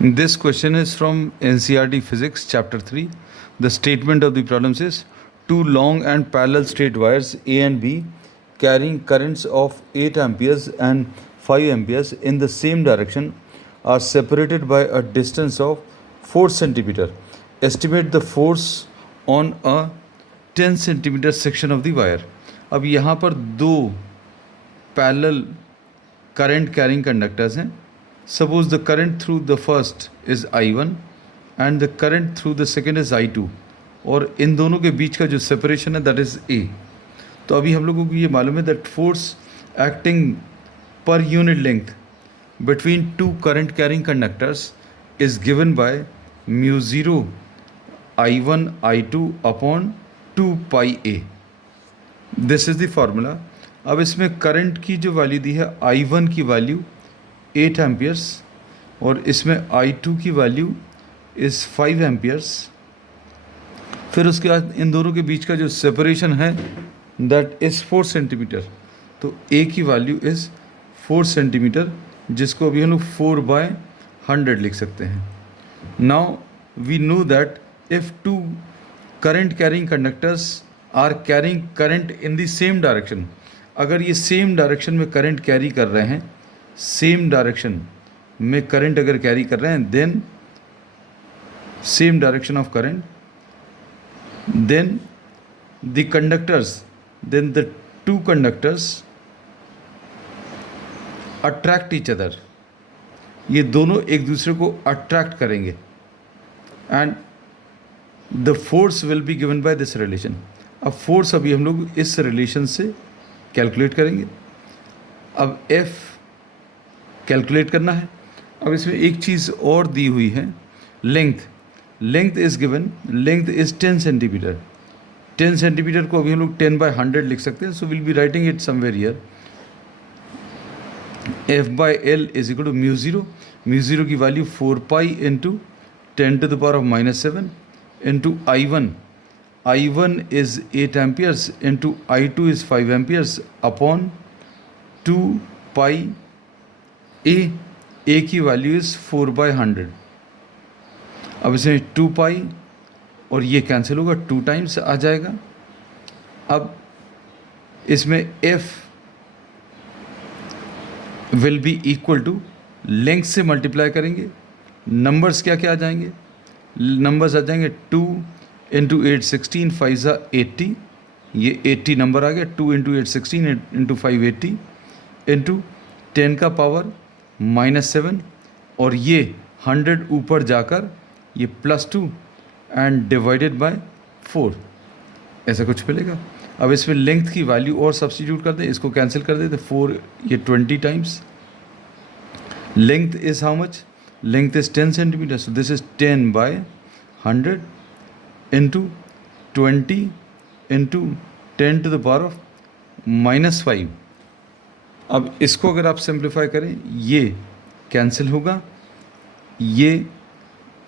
This question is from NCERT Physics, Chapter 3. The statement of the problem says, two long and parallel straight wires A and B carrying currents of 8 amperes and 5 amperes in the same direction are separated by a distance of 4 centimeter. Estimate the force on a 10 centimeter section of the wire. अब यहाँ पर दो parallel current carrying conductors हैं. Suppose the current through the first is I1 and the current through the second is I2 और इन दोनों के बीच का जो सेपरेशन है दैट इज़ A. तो अभी हम लोगों को ये मालूम है that force acting per unit length between two current carrying conductors is given by mu zero I1 I2 upon 2 pi A. This is the formula. अब इसमें करंट की जो वैल्यू दी है I1 की वैल्यू 8 एम्पियर्स और इसमें I2 की value is 5 amperes. फिर उसके बाद इन दोनों के बीच का जो सेपरेशन है दैट इज़ 4 सेंटीमीटर. तो A की वैल्यू इज़ 4 सेंटीमीटर, जिसको अभी हम लोग 4/100 लिख सकते हैं. Now we know that if two current carrying conductors are carrying current in the same direction, अगर ये सेम डायरेक्शन में करंट कैरी कर रहे हैं, सेम डायरेक्शन में करंट अगर कैरी कर रहे हैं, then same direction of current, then the conductors, then the two conductors attract each other. ये दोनों एक दूसरे को अट्रैक्ट करेंगे and the force will be given by this relation. अब फोर्स अभी हम लोग इस रिलेशन से कैलकुलेट करेंगे. अब F कैलकुलेट करना है. अब इसमें एक चीज़ और दी हुई है, length. Length is given, length is 10 centimetre. 10 centimetre को अभी हम लोग 10/100 लिख सकते हैं. So will be writing it somewhere here. F/L is equal to mu zero. Mu zero की value 4 pi into 10⁻⁻7 into I1. I1 is 8 amperes into I2 is 5 amperes upon 2 pi A. A की value is 4/100. अब इसमें 2 पाई और ये cancel होगा, 2 times आ जाएगा. अब इसमें F will be equal to length से मल्टीप्लाई करेंगे. नंबर्स क्या क्या आ जाएंगे? नंबर्स आ जाएंगे 2 इंटू 8 16 5 80. ये 80 नंबर आ गया. 2 इंटू 8 16 इंटू 5 80 इंटू 10 का पावर -7 और ये 100 ऊपर जाकर ये +2 एंड डिवाइडेड बाय 4, ऐसा कुछ मिलेगा. अब इसमें लेंथ की वैल्यू और सब्स्टिट्यूट कर दें, इसको कैंसिल कर दें. 4 ये 20 times. Length is how much? Length is 10 centimetre. So this is 10/100 into 20 into 10⁻⁻5. अब इसको अगर आप सिंप्लीफाई करें, ये कैंसिल होगा, ये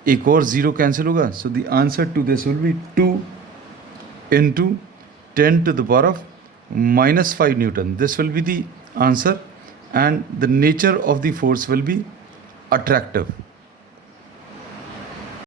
एक और ज़ीरो कैंसिल होगा. So the answer to this will be 2 into 10⁻⁻5 newton. This will be the answer and the nature of the force will be attractive.